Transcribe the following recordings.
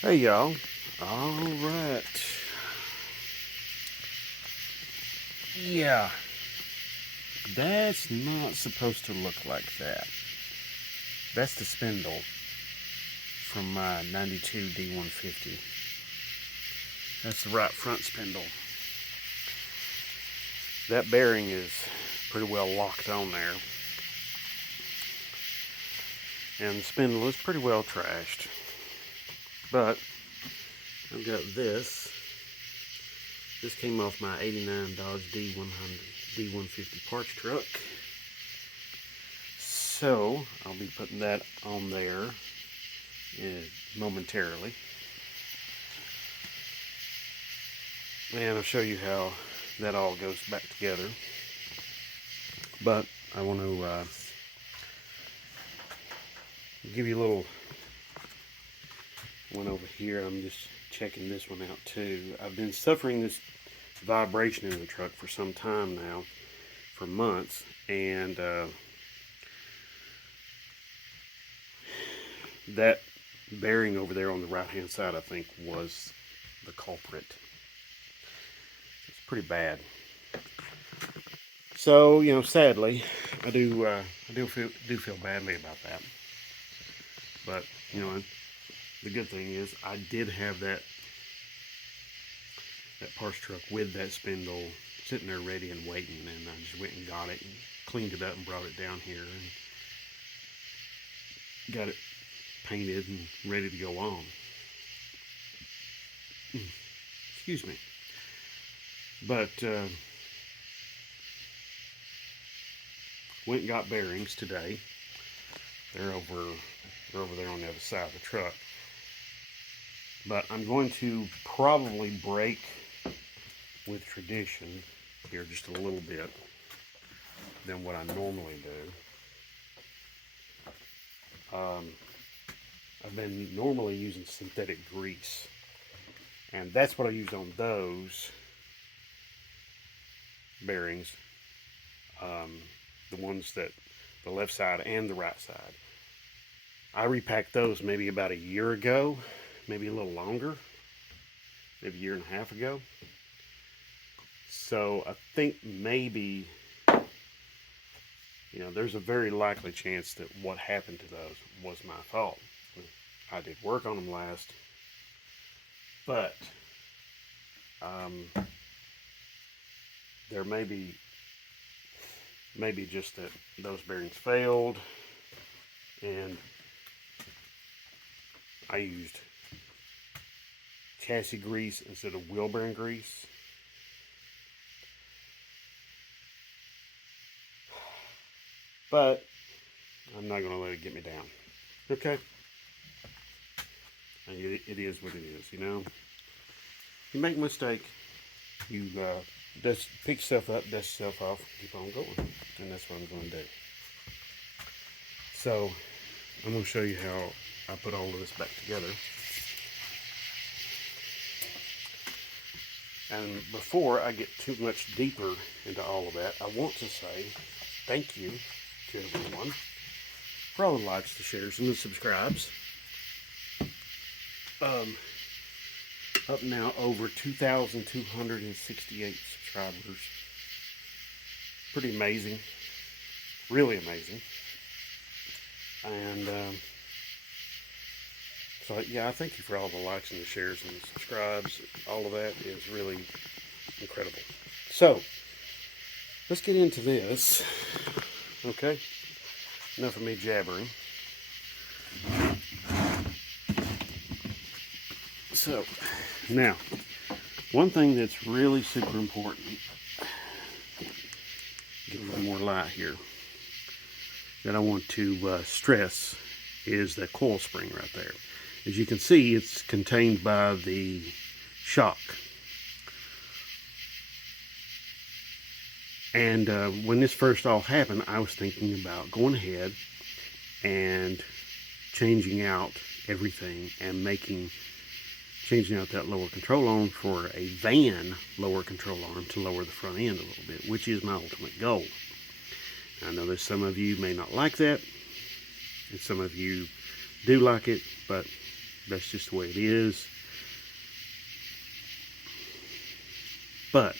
Hey y'all. All right. Yeah, that's not supposed to look like that. That's the spindle from my 92 D150. That's the right front spindle. That bearing is pretty well locked on there. And the spindle is pretty well trashed. But I've got this. This came off my 89 Dodge D150 parts truck. So I'll be putting that on there momentarily. And I'll show you how that all goes back together. But I want to give you a little one over here. I'm just checking this one out too. I've been suffering this vibration in the truck for some time now, for months, and that bearing over there on the right hand side, I think, was the culprit. It's pretty bad. So, sadly, I do feel badly about that. But the good thing is I did have that parts truck with that spindle sitting there ready and waiting, and I just went and got it and cleaned it up and brought it down here and got it painted and ready to go on. Excuse me. But went and got bearings today. They're over there on the other side of the truck. But I'm going to probably break with tradition here just a little bit than what I normally do. I've been normally using synthetic grease, and that's what I used on those bearings, the ones that the left side and the right side. I repacked those maybe about a year ago, maybe a little longer, maybe a year and a half ago. So I think maybe, there's a very likely chance that what happened to those was my fault. I did work on them last, but there may be just that those bearings failed, and I used chassis grease instead of wheel bearing grease. But I'm not going to let it get me down. Okay? It is what it is, You make a mistake, you just pick yourself up, dust yourself off, keep on going. And that's what I'm going to do. So, I'm going to show you how I put all of this back together. And before I get too much deeper into all of that, I want to say thank you to everyone for all the likes, the shares, and the subscribes. Up now over 2,268 subscribers. Pretty amazing. Really amazing. And so, yeah, I thank you for all the likes and the shares and the subscribes. All of that is really incredible. So, let's get into this. Okay? Enough of me jabbering. So, now, one thing that's really super important, get a little more light here, that I want to stress is that coil spring right there. As you can see, it's contained by the shock. And when this first all happened, I was thinking about going ahead and changing out everything and changing out that lower control arm for a van lower control arm to lower the front end a little bit, which is my ultimate goal. I know that some of you may not like that, and some of you do like it, but That's just the way it is. But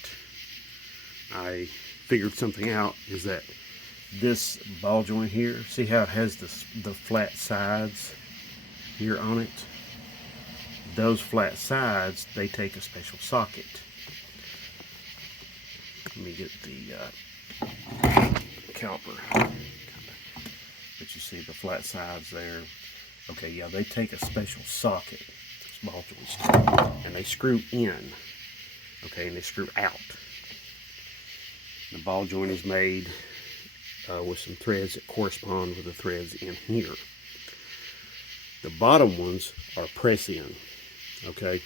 I figured something out, is that this ball joint here, see how it has the flat sides here on it? Those flat sides, they take a special socket. Let me get the caliper. But you see the flat sides there. Okay, yeah, they take a special socket, those ball joints, and they screw in. Okay, and they screw out. The ball joint is made with some threads that correspond with the threads in here. The bottom ones are press in. Okay,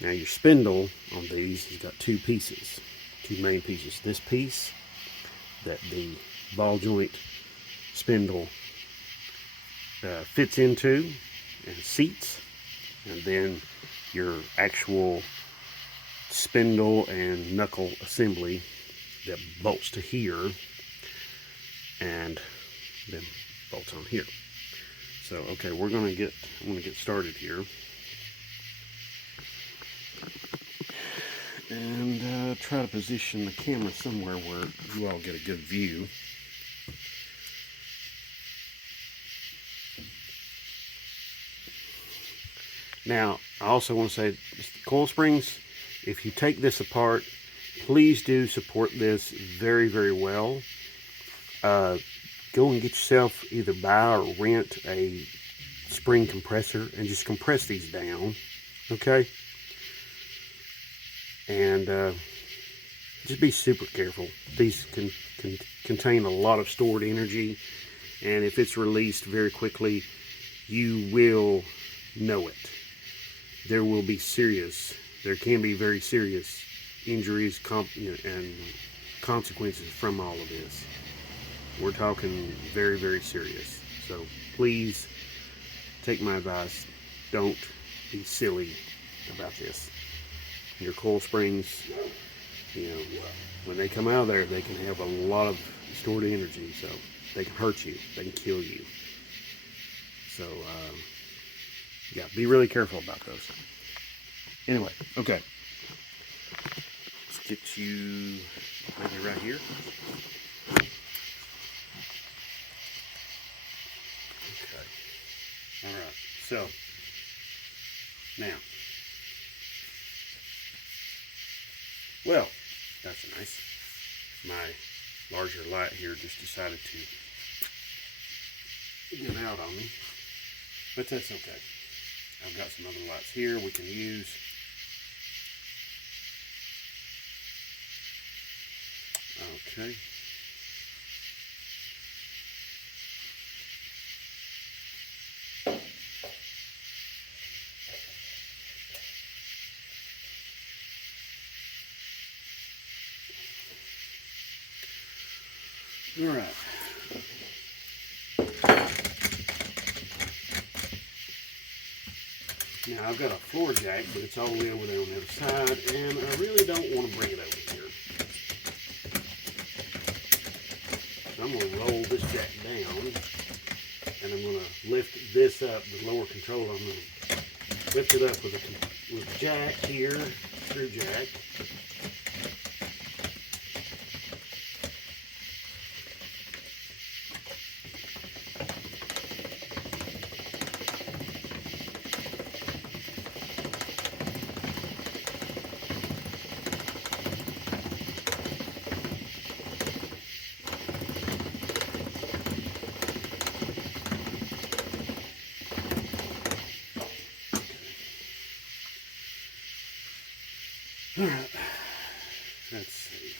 now your spindle on these has got two pieces, two main pieces. This piece that the ball joint spindle fits into and seats, and then your actual spindle and knuckle assembly that bolts to here and then bolts on here. So okay, I'm gonna get started here and try to position the camera somewhere where you all get a good view. Now, I also want to say, coil springs, if you take this apart, please do support this very, very well. Go and get yourself, either buy or rent a spring compressor and just compress these down, okay? And just be super careful. These can contain a lot of stored energy, and if it's released very quickly, you will know it. There can be very serious injuries and consequences from all of this. We're talking very, very serious. So please take my advice. Don't be silly about this. Your coil springs, when they come out of there, they can have a lot of stored energy, so they can hurt you, they can kill you. So yeah, be really careful about those. Anyway, okay, let's get you maybe right here. Okay, all right, so now, well, that's nice. My larger light here just decided to give out on me, but that's okay. I've got some other lights here we can use. Okay. All right. Now I've got a floor jack, but it's all the way over there on the other side, and I really don't want to bring it over here. So I'm going to roll this jack down, and I'm going to lift this up, the lower control. I'm going to lift it up with the jack here, screw jack. All right, let's see.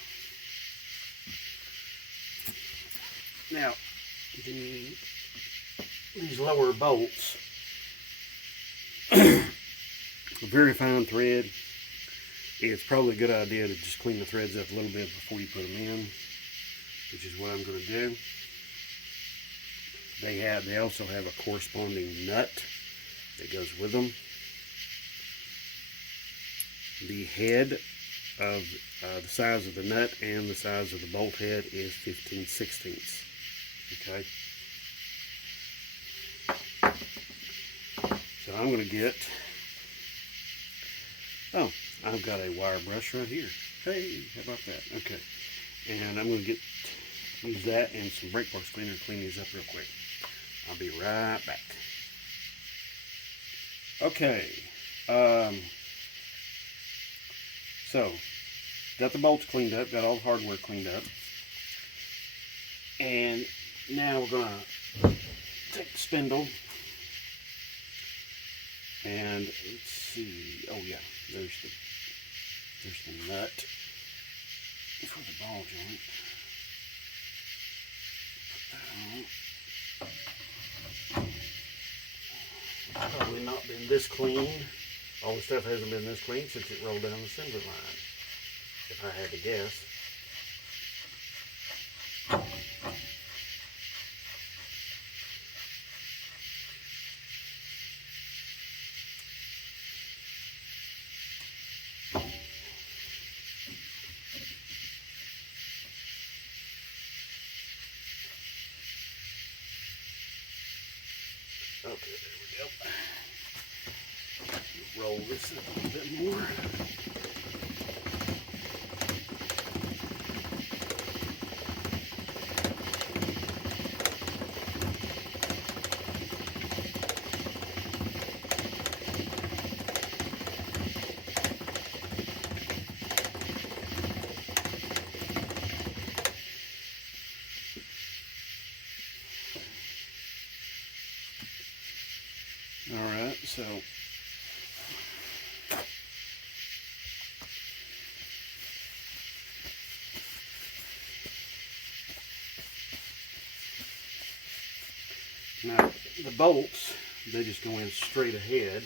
Now, these lower bolts, a very fine thread. It's probably a good idea to just clean the threads up a little bit before you put them in, which is what I'm going to do. They also have a corresponding nut that goes with them. The head of the size of the nut and the size of the bolt head is 15/16. Okay. So So I'm going to get, oh, I've got a wire brush right here. Hey, how about that? Okay. And I'm going to use that and some brake box cleaner to clean these up real quick. I'll be right back. Okay. So, got the bolts cleaned up, got all the hardware cleaned up. And now we're going to take the spindle. And let's see. Oh yeah, there's the nut for the ball joint. Put that on. It's probably not been this clean. All the stuff hasn't been this clean since it rolled down the assembly line, if I had to guess. Okay, there we go. Roll this up a little bit more. Alright, so now the bolts, they just go in straight ahead.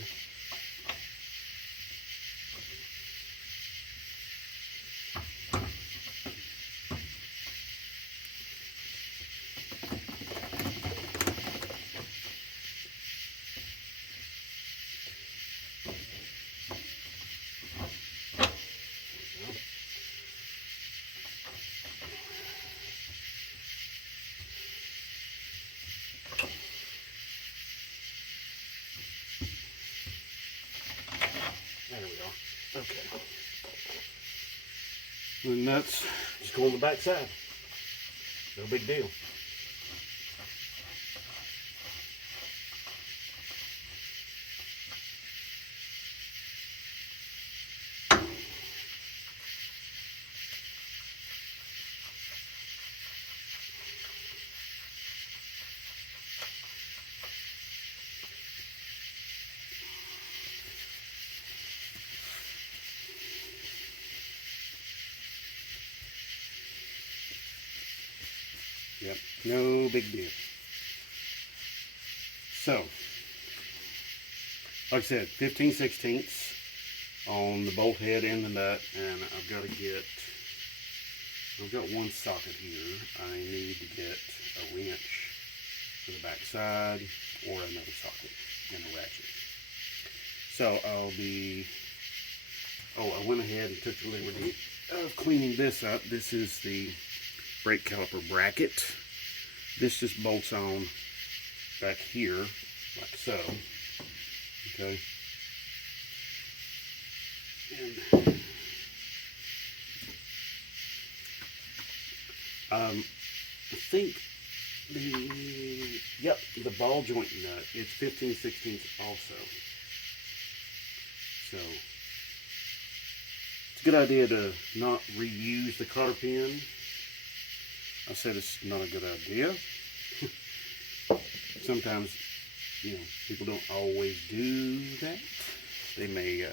There we go. Okay. The nuts just go on the back side. No big deal. Yep, no big deal. So, like I said, 15/16 on the bolt head and the nut, and I've got one socket here. I need to get a wrench for the back side or another socket and a ratchet. So I went ahead and took the liberty of cleaning this up. This is the brake caliper bracket. This just bolts on back here like so. Okay. And I think the ball joint nut is 15/16 also. So it's a good idea to not reuse the cotter pin. I said it's not a good idea. Sometimes, people don't always do that. They may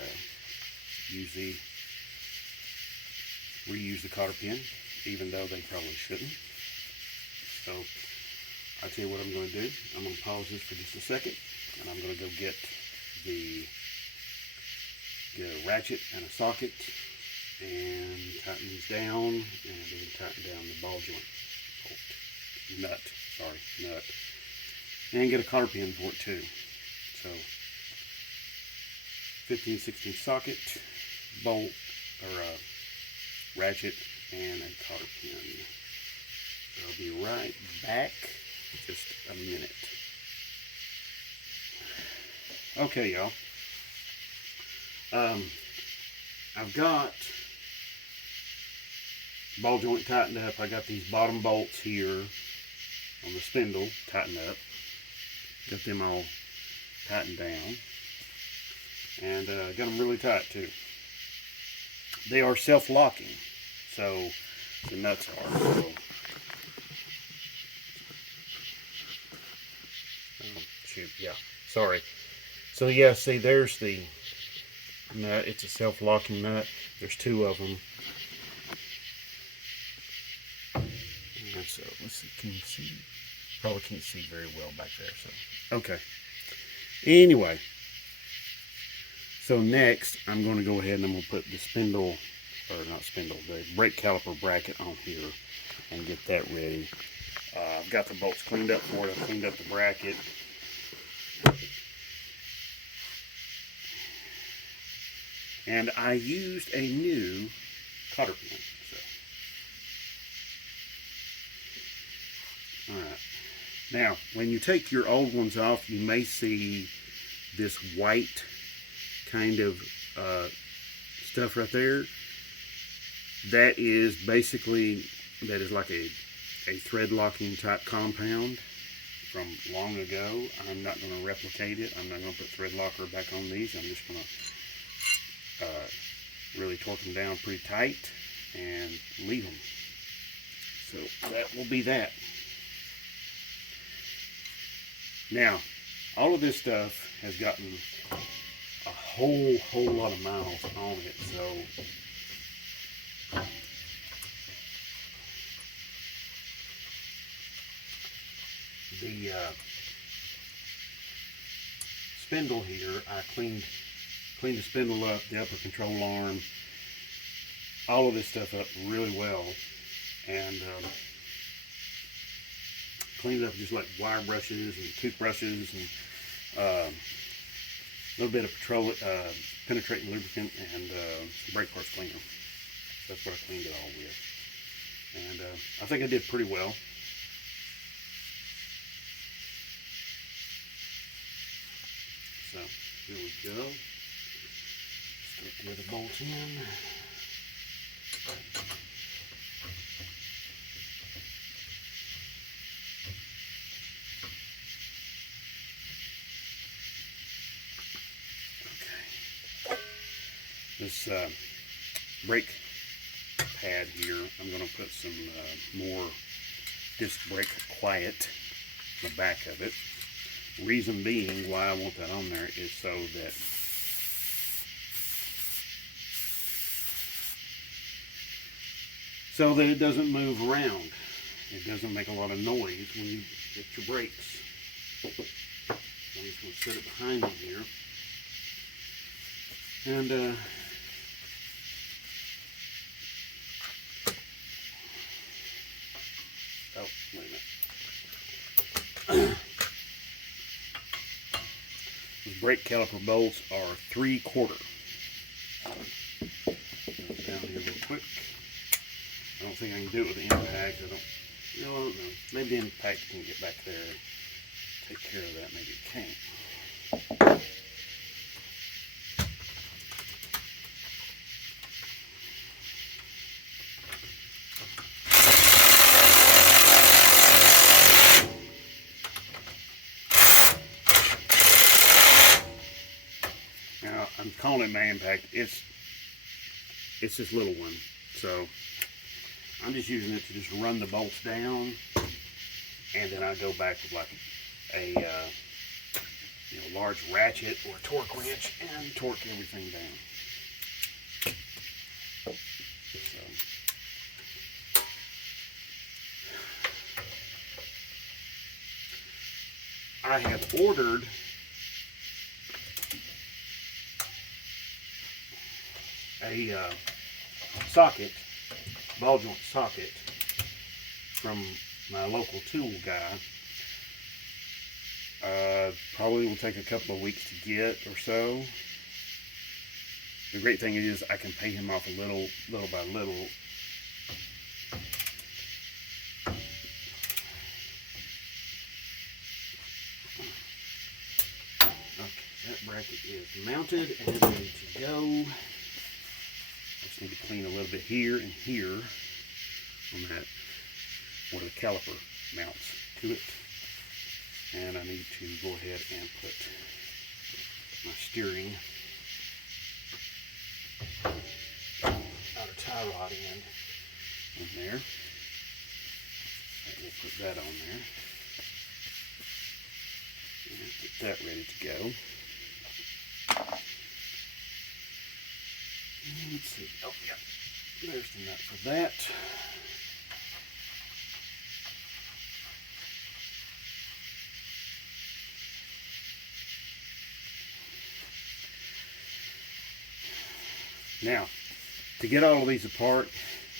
reuse the cotter pin, even though they probably shouldn't. So I'll tell you what I'm going to do. I'm going to pause this for just a second, and I'm going to go get a ratchet and a socket and tighten these down, and then tighten down the ball joint. Nut, and get a cotter pin for it too. So 15/16 socket, bolt, or a ratchet, and a cotter pin. So I'll be right back in just a minute. Okay, y'all. I've got ball joint tightened up. I got these bottom bolts here on the spindle tightened up. Got them all tightened down. And got them really tight too. They are self-locking, so the nuts are. So, oh, shoot, yeah, sorry. So yeah, see, there's the nut. It's a self-locking nut. There's two of them. And so let's see. Can you see? Probably can't see very well back there. So okay. Anyway, so next I'm going to go ahead and I'm going to put the spindle, or not spindle, the brake caliper bracket on here and get that ready. I've got the bolts cleaned up for it. I cleaned up the bracket. And I used a new cotter pin. So. Alright. Now, when you take your old ones off, you may see this white kind of stuff right there. That is basically, that is like a thread locking type compound from long ago. I'm not going to replicate it. I'm not going to put thread locker back on these. I'm just going to really torque them down pretty tight and leave them. So that will be that. Now, all of this stuff has gotten a whole lot of miles on it, so the spindle here, I cleaned the spindle up, the upper control arm, all of this stuff up really well, and cleaned it up just like wire brushes and toothbrushes and a little bit of penetrating lubricant and brake parts cleaner. That's what I cleaned it all with, and I think I did pretty well. So here we go. Start the other bolt in. Okay. This brake pad here, I'm going to put some more disc brake quiet in the back of it. Reason being why I want that on there is so that it doesn't move around. It doesn't make a lot of noise when you hit your brakes. I'm just going to set it behind me here. And oh, wait a minute. These brake caliper bolts are 3/4. Down here real quick. I don't think I can do it with the impact. I don't know. Maybe the impact can get back there and take care of that. Maybe it can't. Now, I'm calling it my impact. It's this little one. So I'm just using it to just run the bolts down, and then I go back with like a large ratchet or torque wrench and torque everything down. So, I have ordered a socket, ball joint socket, from my local tool guy. Probably will take a couple of weeks to get or so. The great thing is I can pay him off a little by little. Okay, that bracket is mounted and ready to go. I just need to clean a little bit here and here on that where the caliper mounts to it. And I need to go ahead and put my steering outer tie rod in there. And we'll put that on there. And get that ready to go. And let's see. Oh, yeah. There's the nut for that. Now, to get all of these apart,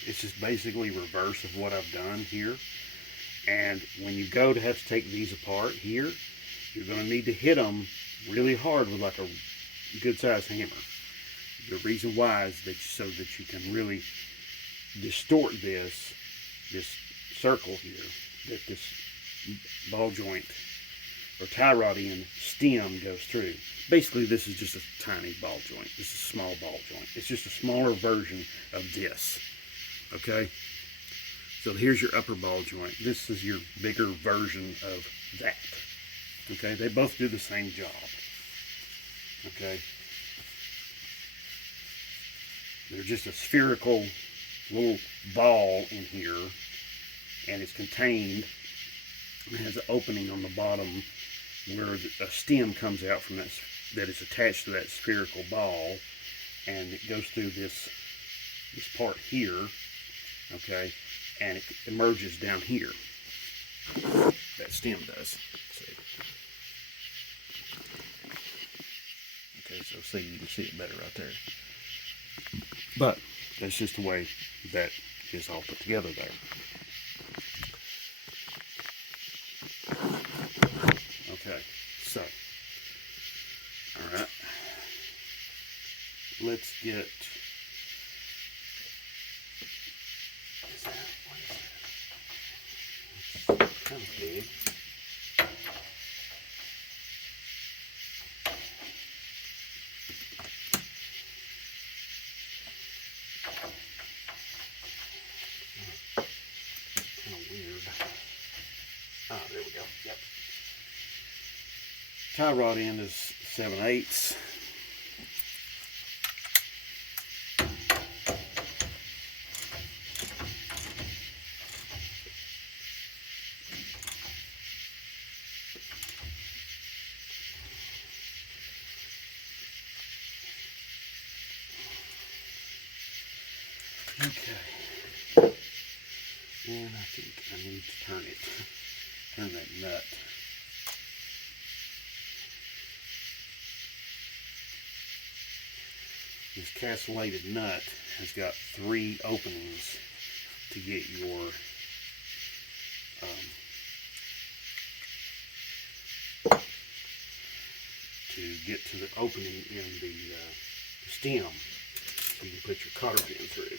it's just basically reverse of what I've done here. And when you go to have to take these apart here, you're going to need to hit them really hard with like a good sized hammer. The reason why is that so that you can really distort this circle here, that this ball joint or tie rod end stem goes through. Basically, this is just a tiny ball joint. This is a small ball joint. It's just a smaller version of this. Okay? So here's your upper ball joint. This is your bigger version of that. Okay? They both do the same job. Okay? They're just a spherical little ball in here, and it's contained. It has an opening on the bottom where a stem comes out from that is attached to that spherical ball, and it goes through this part here, okay, and it emerges down here. That stem does. See. Okay, so see, you can see it better right there. But that's just the way that is all put together there. Okay, so, all right, let's get, what is that? It's kind of big. Kind of weird. Ah, there we go. Yep. Tie rod end is 7/8. Okay. And I think I need to turn that nut. This castellated nut has got 3 openings to get your to the opening in the stem, so you can put your cotter pin through.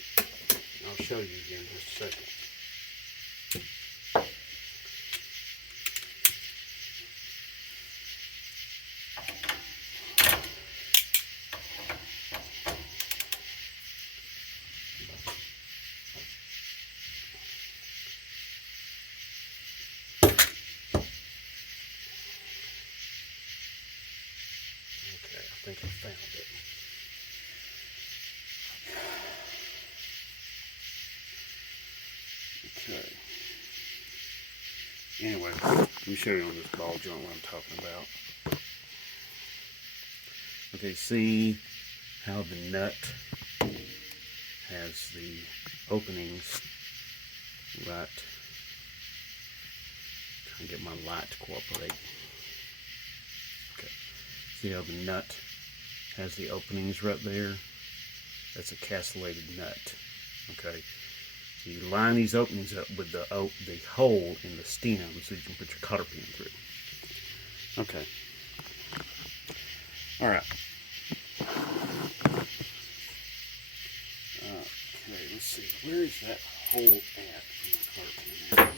I'll show you again in just a second. I think I found it. Okay. Anyway, let me show you on this ball joint what I'm talking about. Okay, see how the nut has the openings right. Trying to get my light to cooperate. Okay. See how the nut has the openings right there? That's a castellated nut. Okay. So you line these openings up with the hole in the stem so you can put your cotter pin through. Okay. All right. Okay, let's see. Where is that hole at in the cotter pin?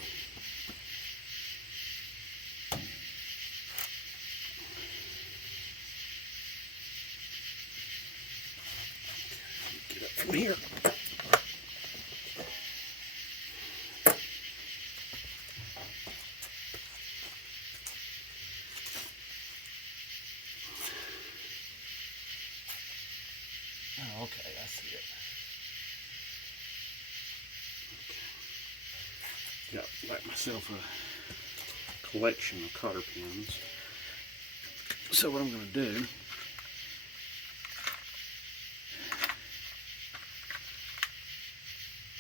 from here. Oh, okay, I see it. Okay. Got like myself a collection of cotter pins. So what I'm going to do,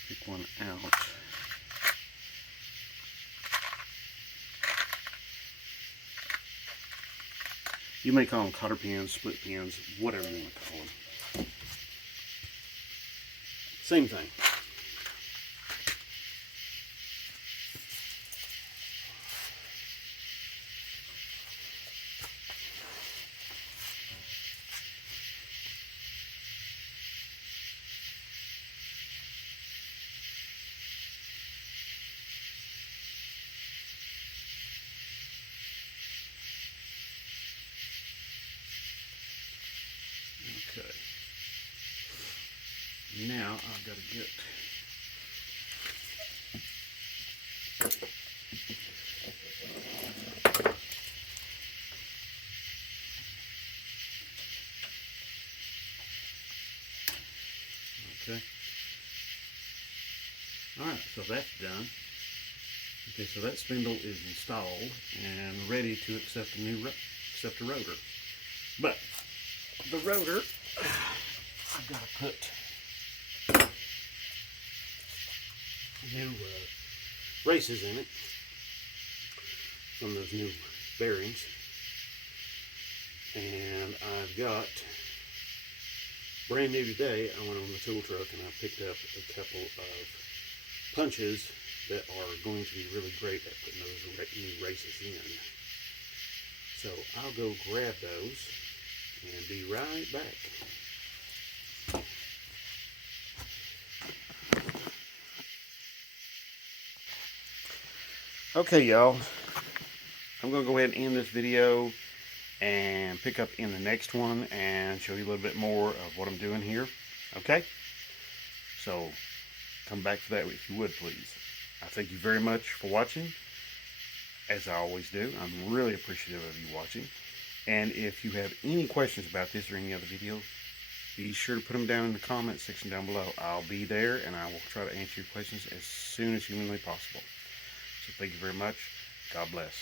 pick one out. You may call them cotter pins, split pins, whatever you want to call them. Same thing. Okay. Now I've got to get okay. Alright, so that's done. Okay, so that spindle is installed and ready to accept a rotor. But the rotor, I've got to put new races in it from those new bearings, and I've got brand new today. I went on the tool truck and I picked up a couple of punches that are going to be really great at putting those new races in. So I'll go grab those and be right back. Okay, y'all, I'm going to go ahead and end this video and pick up in the next one and show you a little bit more of what I'm doing here. Okay? So come back for that if you would, please. I thank you very much for watching, as I always do. I'm really appreciative of you watching. And if you have any questions about this or any other video, be sure to put them down in the comment section down below. I'll be there and I will try to answer your questions as soon as humanly possible. So thank you very much. God bless.